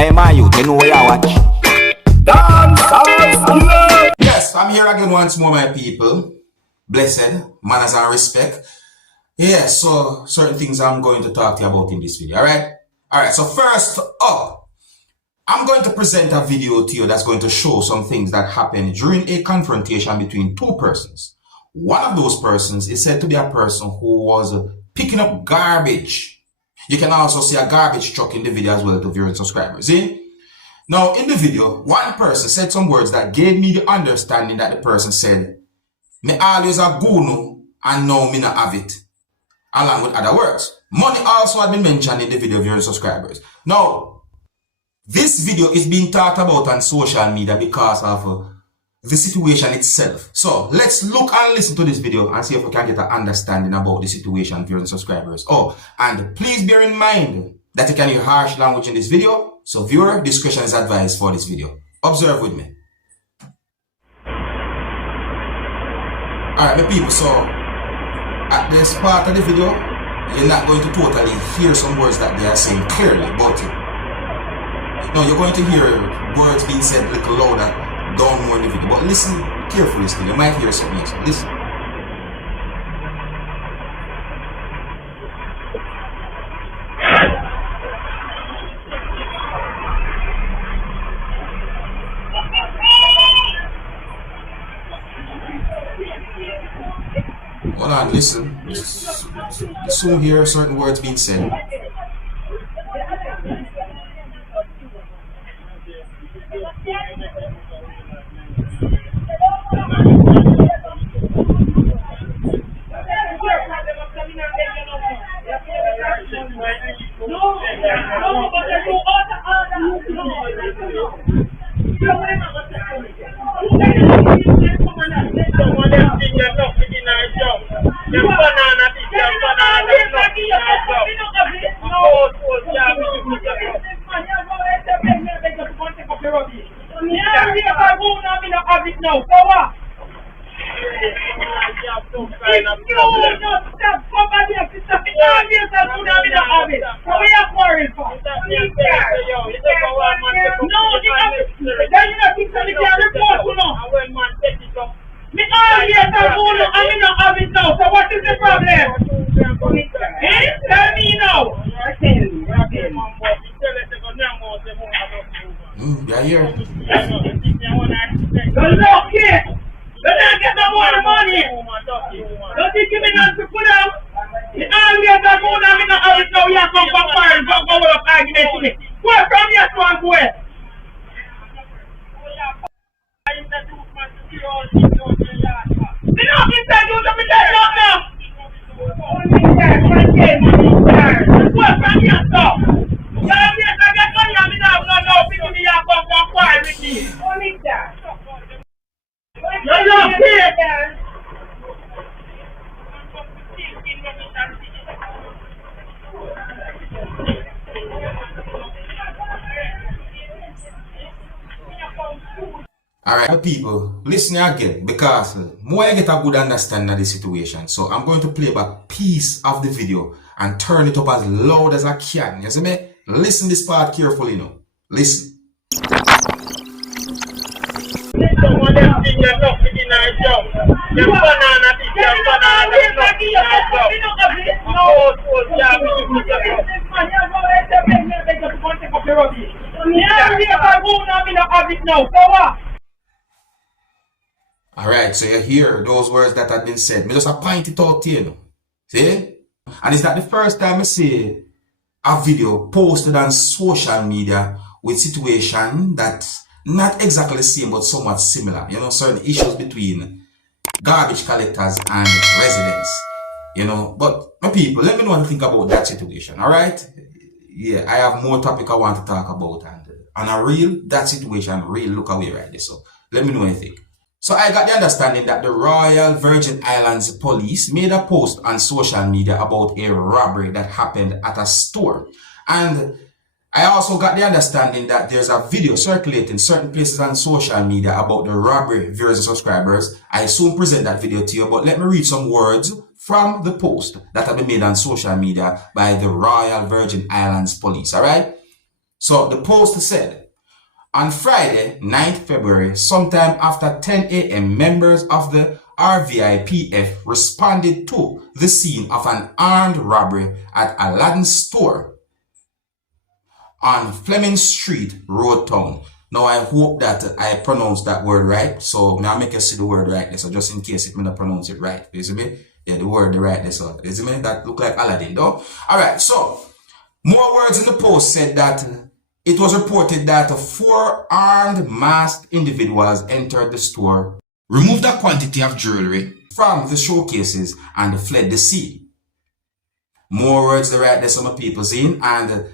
Hey, my youth, you know where you watch? Dancehall skilla. Yes, I'm here again once more, my people. Blessed, manners and respect. Yeah, so certain things I'm going to talk to you about in this video, alright? Alright, so first up, I'm going to present a video to you that's going to show some things that happened during a confrontation between two persons. One of those persons is said to be a person who was picking up garbage. You can also see a garbage truck in the video as well to viewers and subscribers. See? Now, in the video, one person said some words that gave me the understanding that the person said, "Me always a gunu and now me not have it." Along with other words. Money also had been mentioned in the video, viewers and subscribers. Now, this video is being talked about on social media because of the situation itself. So let's look and listen to this video and see if we can get an understanding about the situation, viewers and subscribers. Oh, and please bear in mind that you can hear harsh language in this video. So viewer, discretion is advised for this video. Observe with me. Alright, my people, so at this part of the video, you're not going to totally hear some words that they are saying clearly, but no, you're going to hear words being said a little louder down more in the video, but listen carefully still. You might hear something else. Listen. Hold on, listen. You soon hear certain words being said. Yeah, here. Don't look here. Don't get no more money. Don't you give me nothing to put out. The always that moon and me not have it now. You come from fire and come over up argument to me. Go from here to and go. Me not inside you to me tell you now. Go from here to. Alright, people, listen again because more I get a good understanding of the situation. So I'm going to play back piece of the video and turn it up as loud as I can. You see me? Listen this part carefully now. Listen. Alright, so you hear those words that have been said. Me just point it out to you. See? And it's not the first time I see a video posted on social media with situation that's not exactly the same but somewhat similar. You know, certain issues between garbage collectors and residents. You know, but my people, let me know what you think about that situation. Alright? Yeah, I have more topic I want to talk about, and a real, that situation real look away right there. So let me know what you think. So I got the understanding that the Royal Virgin Islands police made a post on social media about a robbery that happened at a store. And I also got the understanding that there's a video circulating certain places on social media about the robbery, viewers and subscribers. I soon present that video to you, but let me read some words from the post that have been made on social media by the Royal Virgin Islands police, alright? So the post said, on Friday, 9th February, sometime after 10 a.m., members of the RVIPF responded to the scene of an armed robbery at Aladdin's store on Fleming Street, Road Town. Now I hope that I pronounce that word right. So may I make you see the word right there. So just in case it may not pronounce it right. You see me? Yeah, the word right there. So you see me? That look like Aladdin though. Alright, so more words in the post said that it was reported that 4 armed masked individuals entered the store, removed a quantity of jewelry from the showcases and fled the scene. More words right there, some people seen, and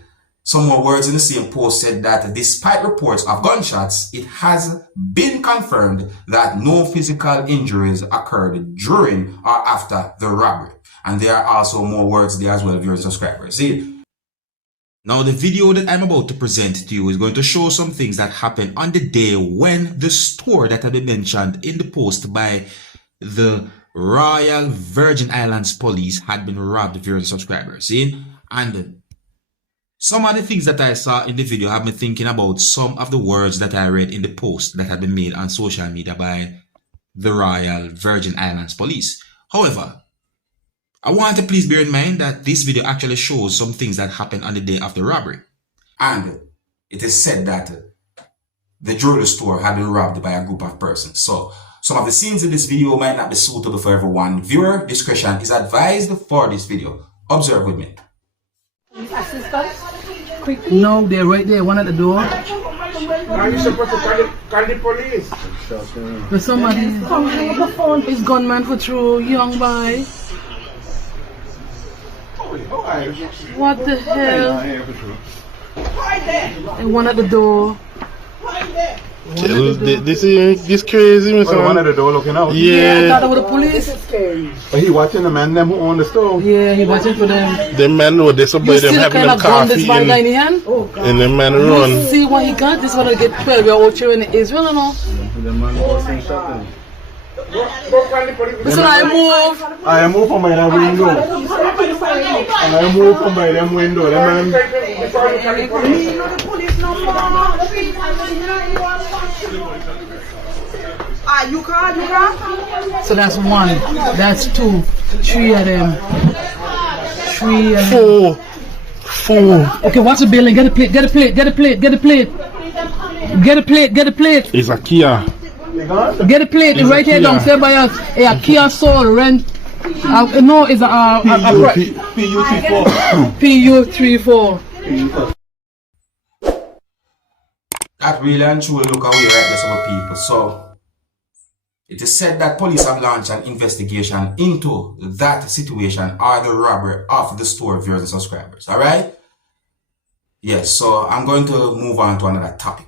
some more words in the same post said that despite reports of gunshots, it has been confirmed that no physical injuries occurred during or after the robbery. And there are also more words there as well, viewers and subscribers. See? Now the video that I'm about to present to you is going to show some things that happened on the day when the store that had been mentioned in the post by the Royal Virgin Islands Police had been robbed, viewers and subscribers. See? And some of the things that I saw in the video have me thinking about some of the words that I read in the post that had been made on social media by the Royal Virgin Islands Police. However, I want to please bear in mind that this video actually shows some things that happened on the day of the robbery. And it is said that the jewelry store had been robbed by a group of persons. So some of the scenes in this video might not be suitable for everyone. Viewer discretion is advised for this video. Observe with me. No, they're right there, one at the door. Are you supposed to call the police? There's somebody. Come hang up the phone. It's gunman for true, young boy. What the hell? And one at the door. This crazy, Mr. One at the door looking out. Yeah, I thought it was the police. But he watching the man them who own the store. Yeah, he watching for them. The man know this about them having them coffee and the man run. See what he got? This one to get 12-year-old children in Israel and all. Listen, I move from by that window. I move from by them window. The man. So that's 1, that's 2, 3 of them. 3 of them. 4. Okay, watch the building. Get a plate, get a plate, get a plate, get a plate. Get a plate, get a plate. It's a Kia. Get a plate right here downstairs by us. A Kia Soul rent. No, it's a PU34. That really and truly look away right there, some people. So it is said that police have launched an investigation into that situation or the robbery of the store, viewers and subscribers. Alright? Yes, so I'm going to move on to another topic.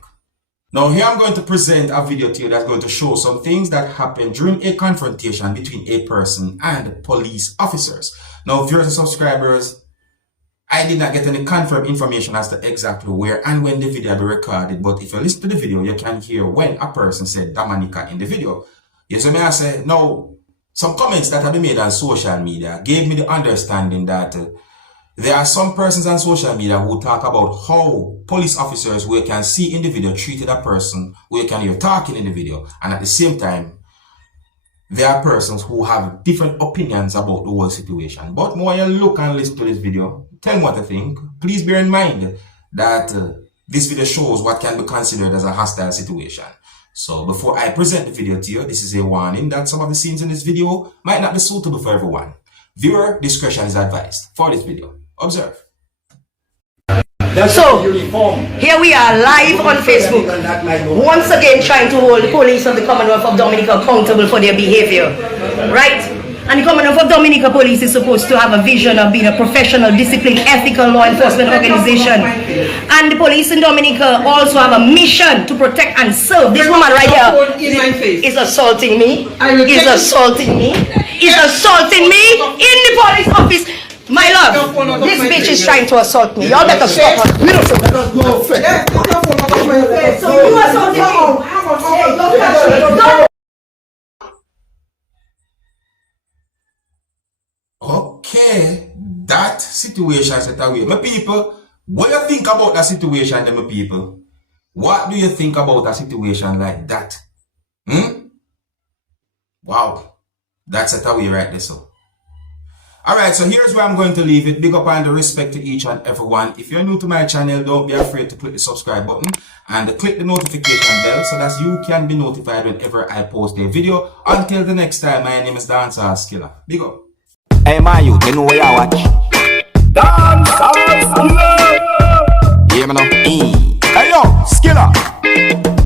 Now here I'm going to present a video to you that's going to show some things that happened during a confrontation between a person and police officers. Now viewers and subscribers, I did not get any confirmed information as to exactly where and when the video will be recorded, but if you listen to the video, you can hear when a person said Dominica in the video. Yes, so may I say, now, some comments that have been made on social media gave me the understanding that there are some persons on social media who talk about how police officers who you can see in the video treated a person who you can hear talking in the video, and at the same time, there are persons who have different opinions about the whole situation. But more you look and listen to this video, tell me what you think. Please bear in mind that this video shows what can be considered as a hostile situation. So before I present the video to you, this is a warning that some of the scenes in this video might not be suitable for everyone. Viewer discretion is advised for this video. Observe. So, here we are live on Facebook, once again trying to hold the police of the Commonwealth of Dominica accountable for their behavior, right? And the Commonwealth of Dominica Police is supposed to have a vision of being a professional, disciplined, ethical law enforcement organization. And the police in Dominica also have a mission to protect and serve. This woman right here is assaulting me, is assaulting me, is assaulting me in the police office. My love, this bitch is trying to assault me. Y'all better stop her. So you assaulting me. Okay, that situation set away. My people, What do you think about that situation, them people? What do you think about a situation like that? Wow. That's it away right there, so. Alright, so here's where I'm going to leave it. Big up and the respect to each and everyone. If you're new to my channel, don't be afraid to click the subscribe button and click the notification bell so that you can be notified whenever I post a video. Until the next time, my name is Dancehall Skilla. Big up. Hey, my youth, you know where you watch? Dancehall Skilla! Yeah, man.